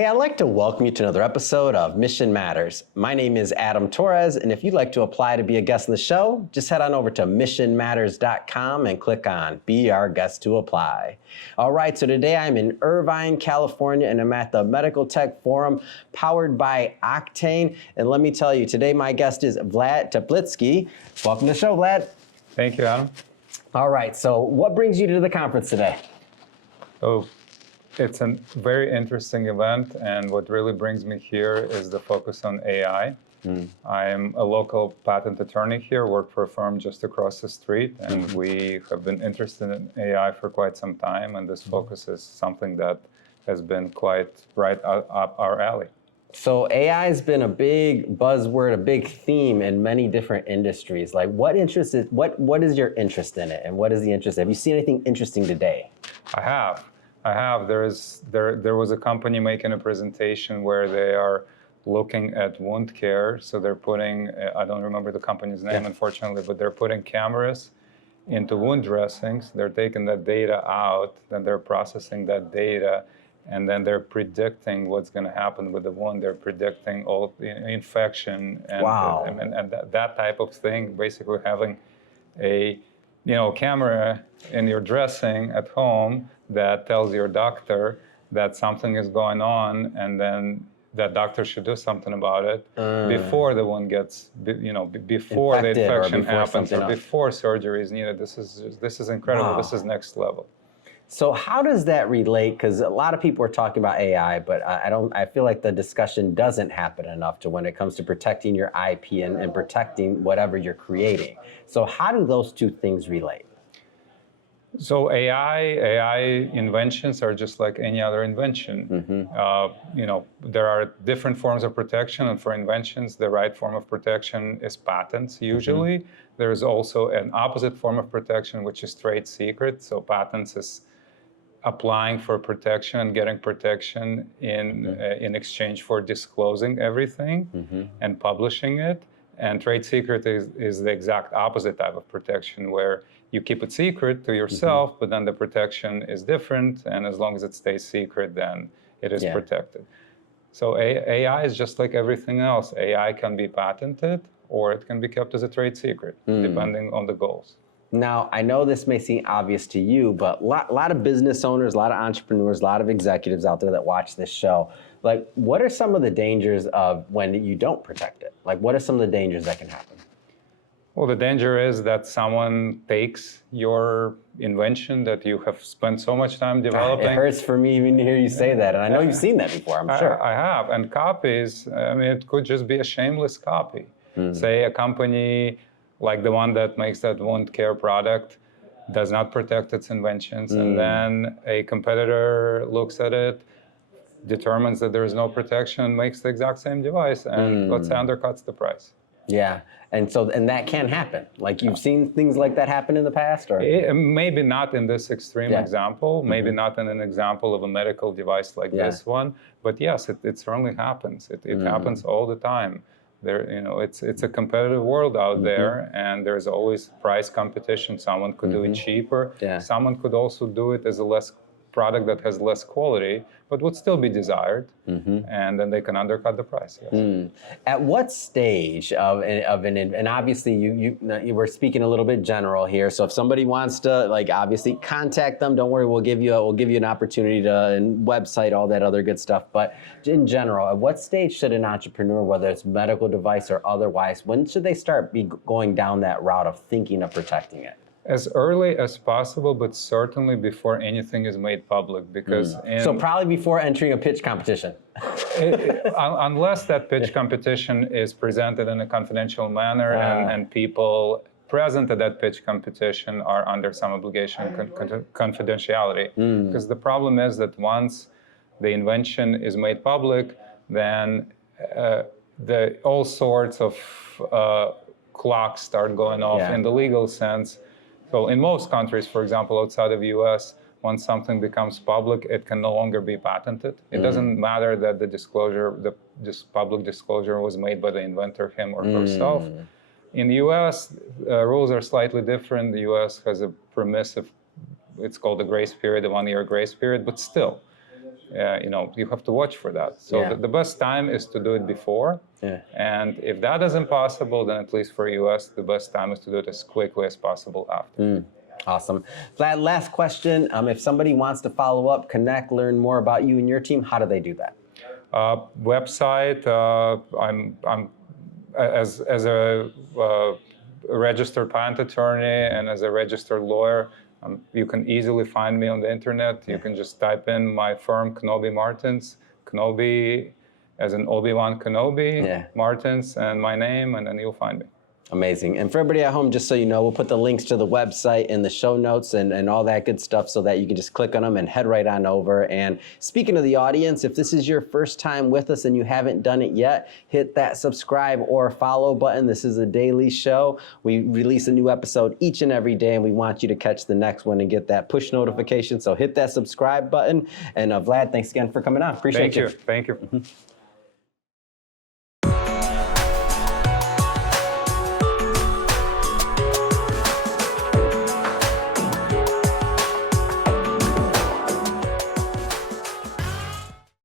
Hey, I'd like to welcome you to another episode of Mission Matters. My name is Adam Torres, and if you'd like to apply to be a guest on the show, just head on over to missionmatters.com and click on Be Our Guest to Apply. All right, so today I'm in Irvine, California, and I'm at the Medical Tech Forum powered by Octane. And let me tell you, today my guest is Vlad Teplitskiy. Welcome to the show, Vlad. Thank you, Adam. All right, so what brings you to the conference today? It's a very interesting event, and what really brings me here is the focus on AI. I'm a local patent attorney here, work for a firm just across the street, and we have been interested in AI for quite some time, and this focus is something that has been quite right up our alley. So AI has been a big buzzword, a big theme in many different industries. Like, what is your interest in it, and what is the interest? Have you seen anything interesting today? I have. There was a company making a presentation where they are looking at wound care. So they're putting, I don't remember the company's name, unfortunately, but they're putting cameras into wound dressings. They're taking that data out, then they're processing that data, and then they're predicting what's going to happen with the wound. They're predicting all infection and that type of thing. Basically, having a camera in your dressing at home that tells your doctor that something is going on, and then that doctor should do something about it before the wound gets, before infected, the infection happens, or before surgery is needed. This is incredible. Wow. This is next level. So how does that relate? Because a lot of people are talking about AI, but I feel like the discussion doesn't happen enough to when it comes to protecting your IP and protecting whatever you're creating. So how do those two things relate? So AI inventions are just like any other invention. There are different forms of protection, and for inventions, the right form of protection is patents, usually. There is also an opposite form of protection, which is trade secret. So patents is applying for protection and getting protection in exchange for disclosing everything and publishing it. And trade secret is the exact opposite type of protection, where you keep it secret to yourself, but then the protection is different, and as long as it stays secret, then it is protected. So AI is just like everything else. AI can be patented, or it can be kept as a trade secret, depending on the goals. Now, I know this may seem obvious to you, but a lot of business owners, a lot of entrepreneurs, a lot of executives out there that watch this show, like, what are some of the dangers of when you don't protect it? Like, what are some of the dangers that can happen? Well, the danger is that someone takes your invention that you have spent so much time developing. It hurts for me even to hear you say that, and I know you've seen that before, I'm sure. I have, and copies, it could just be a shameless copy. Say a company like the one that makes that wound care product does not protect its inventions, and then a competitor looks at it, determines that there is no protection, makes the exact same device, and let's say undercuts the price. Yeah, and that can happen. Like, you've seen things like that happen in the past, or maybe not in this extreme example, maybe not in an example of a medical device like this one, but yes, it certainly happens. It happens all the time. It's a competitive world out there, and there's always price competition. Someone could do it cheaper. Someone could also do it as a product that has less quality, but would still be desired, and then they can undercut the price. Yes. At what stage and obviously you were speaking a little bit general here. So if somebody wants to, like, obviously contact them, don't worry, we'll give you an opportunity to, and website, all that other good stuff. But in general, at what stage should an entrepreneur, whether it's medical device or otherwise, when should they start going down that route of thinking of protecting it? As early as possible, but certainly before anything is made public, because so probably before entering a pitch competition. Unless that pitch competition is presented in a confidential manner, and people present at that pitch competition are under some obligation confidentiality. Because the problem is that once the invention is made public, then all sorts of clocks start going off in the legal sense. So in most countries, for example, outside of the US, once something becomes public, it can no longer be patented. It doesn't matter that this public disclosure was made by the inventor, him or herself. In the US, rules are slightly different. The US has a permissive, it's called a grace period, a 1-year grace period, but still, you have to watch for that. So Yeah. the best time is to do it before. Yeah. And if that isn't possible, then at least for US, the best time is to do it as quickly as possible after. Awesome. Vlad, last question. If somebody wants to follow up, connect, learn more about you and your team, how do they do that? Website, I'm as a registered patent attorney and as a registered lawyer, you can easily find me on the internet. You can just type in my firm, Knobbe Martens, Knobbe as in Obi-Wan Kenobi, Martens, and my name, and then you'll find me. Amazing. And for everybody at home, just so you know, we'll put the links to the website in the show notes and all that good stuff so that you can just click on them and head right on over. And speaking of the audience, if this is your first time with us and you haven't done it yet, hit that subscribe or follow button. This is a daily show. We release a new episode each and every day, and we want you to catch the next one and get that push notification. So hit that subscribe button. And Vlad, thanks again for coming on. Appreciate you. Thank you.